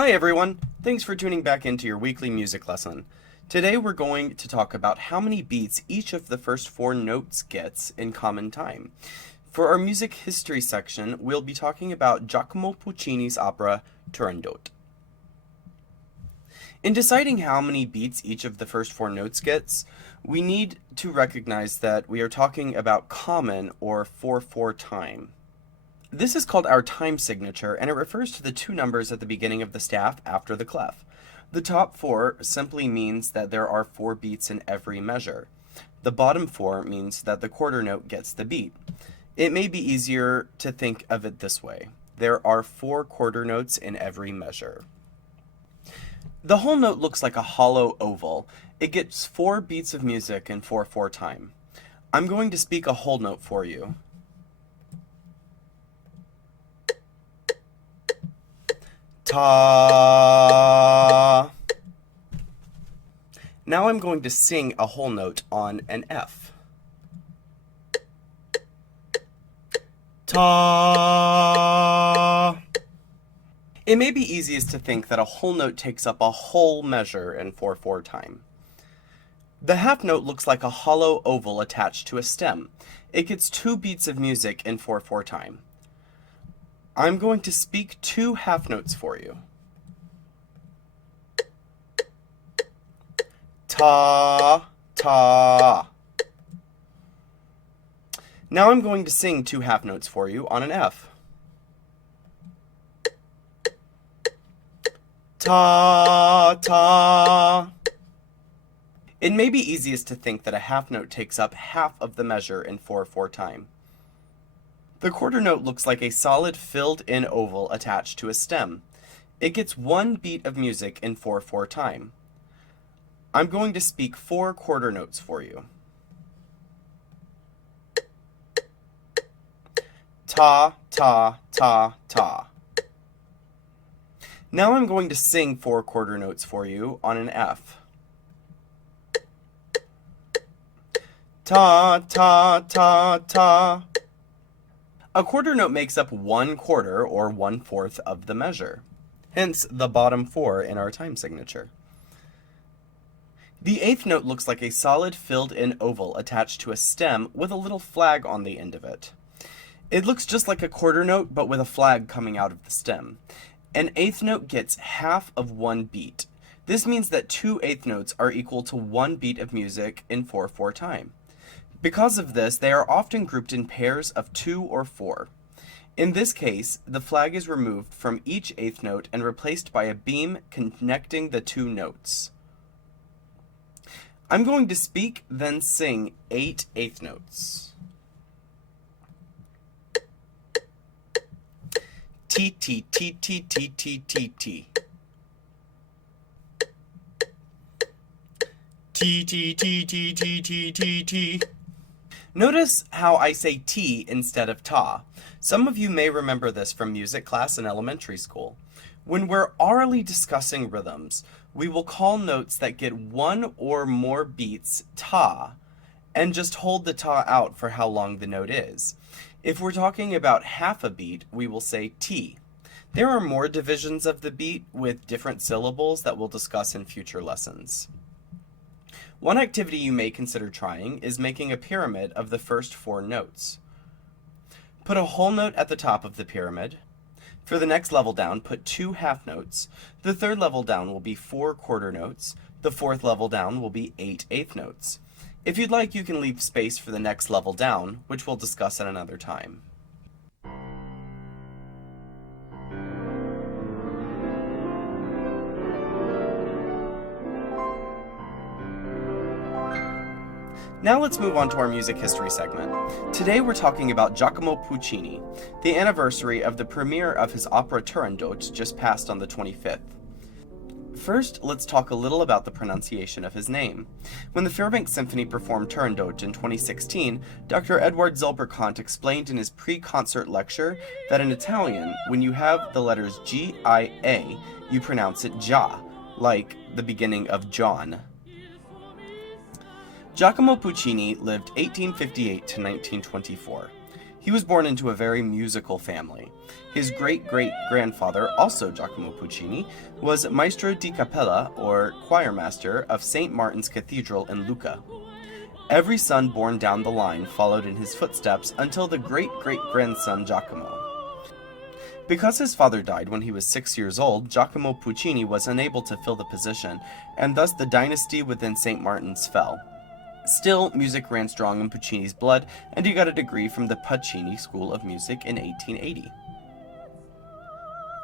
Hi everyone! Thanks for tuning back into your weekly music lesson. Today we're going to talk about how many beats each of the first four notes gets in common time. For our music history section, we'll be talking about Giacomo Puccini's opera Turandot. In deciding how many beats each of the first four notes gets, we need to recognize that we are talking about common or 4/4 time. This is called our time signature, and it refers to the two numbers at the beginning of the staff after the clef. The top four simply means that there are four beats in every measure. The bottom four means that the quarter note gets the beat. It may be easier to think of it this way. There are four quarter notes in every measure. The whole note looks like a hollow oval. It gets four beats of music in 4/4 time. I'm going to speak a whole note for you. Ta. Now I'm going to sing a whole note on an F. Ta. It may be easiest to think that a whole note takes up a whole measure in 4/4 time. The half note looks like a hollow oval attached to a stem. It gets two beats of music in 4/4 time. I'm going to speak two half notes for you. Ta, ta. Now I'm going to sing two half notes for you on an F. Ta, ta. It may be easiest to think that a half note takes up half of the measure in 4/4 time. The quarter note looks like a solid filled-in oval attached to a stem. It gets one beat of music in 4/4 time. I'm going to speak four quarter notes for you. Ta, ta, ta, ta. Now I'm going to sing four quarter notes for you on an F. Ta, ta, ta, ta. A quarter note makes up 1/4 or 1/4 of the measure, hence the bottom four in our time signature. The eighth note looks like a solid filled-in oval attached to a stem with a little flag on the end of it. It looks just like a quarter note but with a flag coming out of the stem. An eighth note gets half of one beat. This means that two eighth notes are equal to one beat of music in 4/4 time. Because of this, they are often grouped in pairs of 2 or 4. In this case, the flag is removed from each eighth note and replaced by a beam connecting the two notes. I'm going to speak, then sing 8 eighth notes. T, T, T, T, T, T, T, T. T, T, T, T, T, T, T, T. Notice how I say T instead of ta. Some of you may remember this from music class in elementary school. When we're orally discussing rhythms, we will call notes that get one or more beats ta, and just hold the ta out for how long the note is. If we're talking about half a beat, we will say T. There are more divisions of the beat with different syllables that we'll discuss in future lessons. One activity you may consider trying is making a pyramid of the first four notes. Put a whole note at the top of the pyramid. For the next level down, put two half notes. The third level down will be 4 quarter notes. The fourth level down will be 8 eighth notes. If you'd like, you can leave space for the next level down, which we'll discuss at another time. Now let's move on to our music history segment. Today we're talking about Giacomo Puccini. The anniversary of the premiere of his opera Turandot just passed on the 25th. First, let's talk a little about the pronunciation of his name. When the Fairbanks Symphony performed Turandot in 2016, Dr. Edward Zilberkant explained in his pre-concert lecture that in Italian, when you have the letters G-I-A, you pronounce it Gia, like the beginning of John. Giacomo Puccini lived 1858 to 1924. He was born into a very musical family. His great-great-grandfather, also Giacomo Puccini, was Maestro di Cappella, or choirmaster, of St. Martin's Cathedral in Lucca. Every son born down the line followed in his footsteps until the great-great-grandson Giacomo. Because his father died when he was 6 years old, Giacomo Puccini was unable to fill the position, and thus the dynasty within St. Martin's fell. Still, music ran strong in Puccini's blood, and he got a degree from the Puccini School of Music in 1880.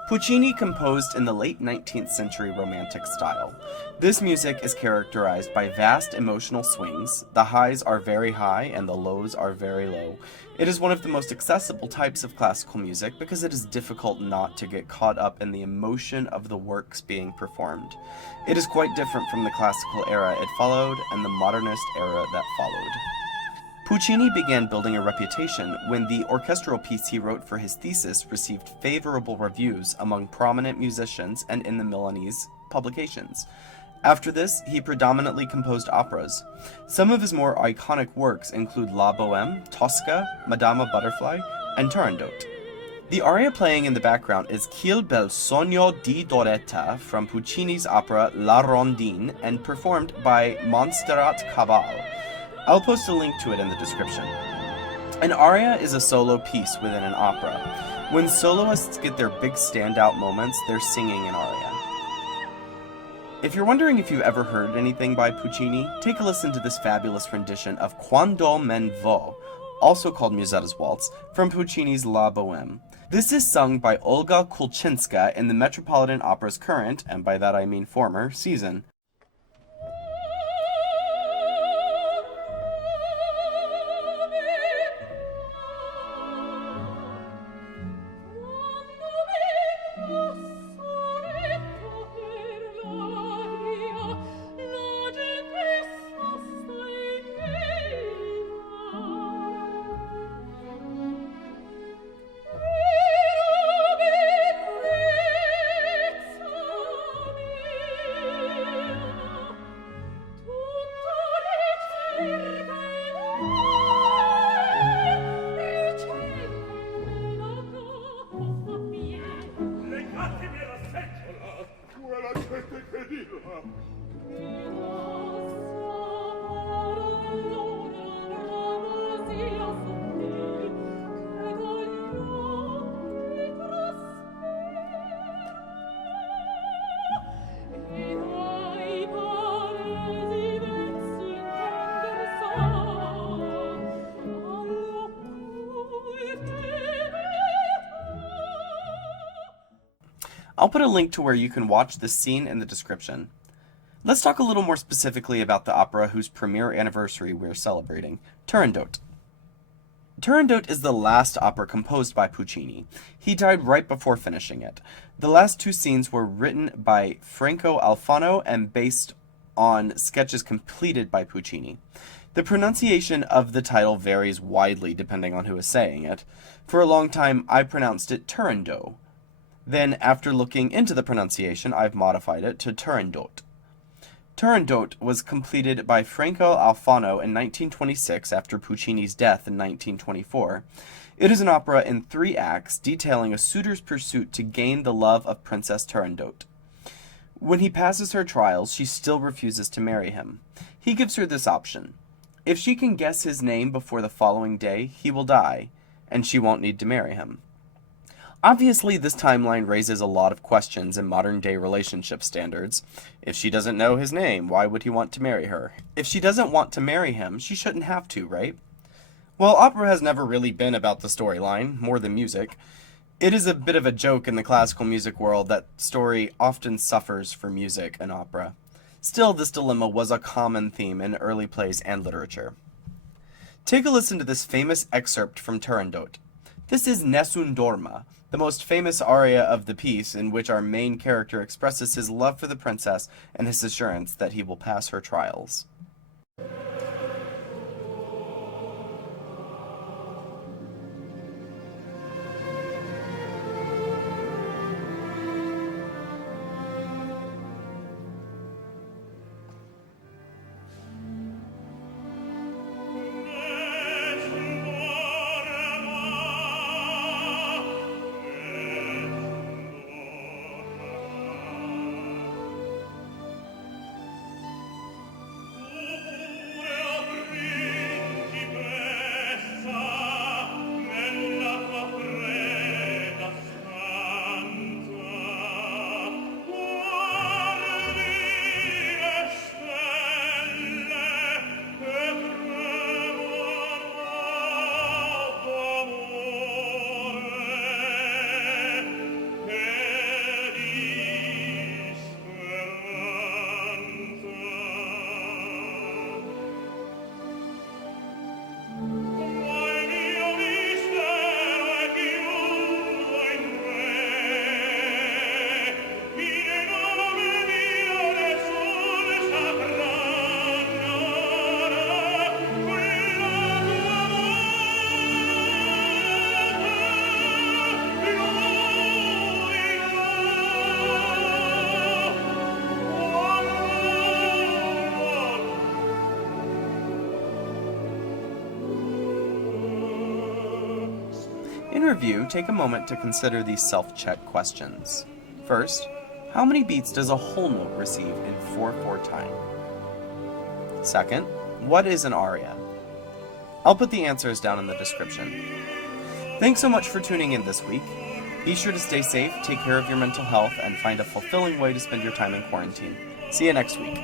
Puccini composed in the late 19th century Romantic style. This music is characterized by vast emotional swings. The highs are very high and the lows are very low. It is one of the most accessible types of classical music because it is difficult not to get caught up in the emotion of the works being performed. It is quite different from the classical era it followed and the modernist era that followed. Puccini began building a reputation when the orchestral piece he wrote for his thesis received favorable reviews among prominent musicians and in the Milanese publications. After this, he predominantly composed operas. Some of his more iconic works include La Bohème, Tosca, Madama Butterfly, and Turandot. The aria playing in the background is Quel bel sogno di Doretta from Puccini's opera La Rondine and performed by Montserrat Cabal. I'll post a link to it in the description. An aria is a solo piece within an opera. When soloists get their big standout moments, they're singing an aria. If you're wondering if you've ever heard anything by Puccini, take a listen to this fabulous rendition of Quando men vo, also called Musetta's Waltz, from Puccini's La Bohème. This is sung by Olga Kulczynska in the Metropolitan Opera's current, and by that I mean former, season. I'll put a link to where you can watch this scene in the description. Let's talk a little more specifically about the opera whose premiere anniversary we're celebrating, Turandot. Turandot is the last opera composed by Puccini. He died right before finishing it. The last two scenes were written by Franco Alfano and based on sketches completed by Puccini. The pronunciation of the title varies widely depending on who is saying it. For a long time, I pronounced it Turandot. Then, after looking into the pronunciation, I've modified it to Turandot. Turandot was completed by Franco Alfano in 1926 after Puccini's death in 1924. It is an opera in 3 acts detailing a suitor's pursuit to gain the love of Princess Turandot. When he passes her trials, she still refuses to marry him. He gives her this option. If she can guess his name before the following day, he will die, and she won't need to marry him. Obviously, this timeline raises a lot of questions in modern-day relationship standards. If she doesn't know his name, why would he want to marry her? If she doesn't want to marry him, she shouldn't have to, right? Well, opera has never really been about the storyline, more than music. It is a bit of a joke in the classical music world that story often suffers for music and opera. Still, this dilemma was a common theme in early plays and literature. Take a listen to this famous excerpt from Turandot. This is Nessun Dorma, the most famous aria of the piece, in which our main character expresses his love for the princess and his assurance that he will pass her trials. review, take a moment to consider these self-check questions. First, how many beats does a whole note receive in 4/4 time? Second, what is an aria? I'll put the answers down in the description. Thanks so much for tuning in this week. Be sure to stay safe, take care of your mental health, and find a fulfilling way to spend your time in quarantine. See you next week.